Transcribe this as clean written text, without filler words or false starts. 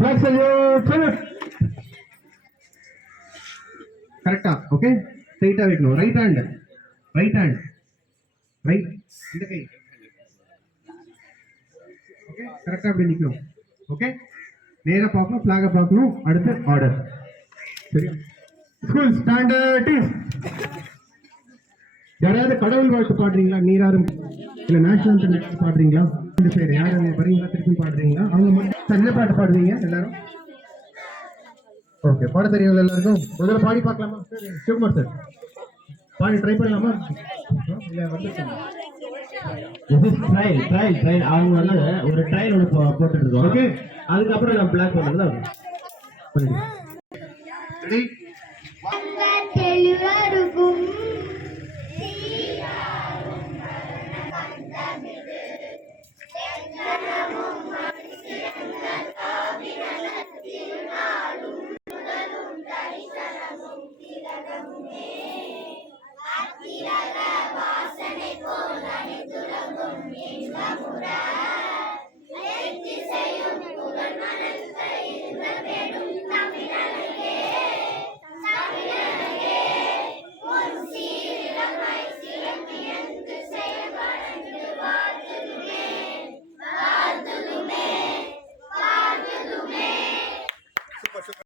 Flag salute. Correcta. Okay. Straight away no. Right hand. Right. இந்த கை. Okay. Correcta அப்படி நிக்கணும். Okay. நேரா பார்க்கணும், flag பார்க்கணும், அடுத்து ஆர்டர். சரியா? ஸ்கூல் ஸ்டாண்டர்ட் இஸ் யாராவது கடவுள் வாழ்த்து பாடுறீங்களா? நீராரும் இல்ல நேஷனல் பாடுறீங்களா? ரெண்டு பேர் யாரும் வரீங்களா? திருப்பி பாடுறீங்களா? அவங்க மட்டும் என்ன பாட்டு பாடுவீங்க எல்லாரும்? ஓகே, பாட தெரியும் எல்லாருக்கும். முதல்ல பாடி பார்க்கலாமா? சிவகுமார் சார் பாடி ட்ரை பண்ணலாமா? இல்ல வந்து ட்ரையல் அவங்க வந்து ஒரு ட்ரையல் ஒன்று போட்டுட்டு இருக்கோம். ஓகே, அதுக்கப்புறம் நான் பிளாக் பண்ணுறதுல ரெடி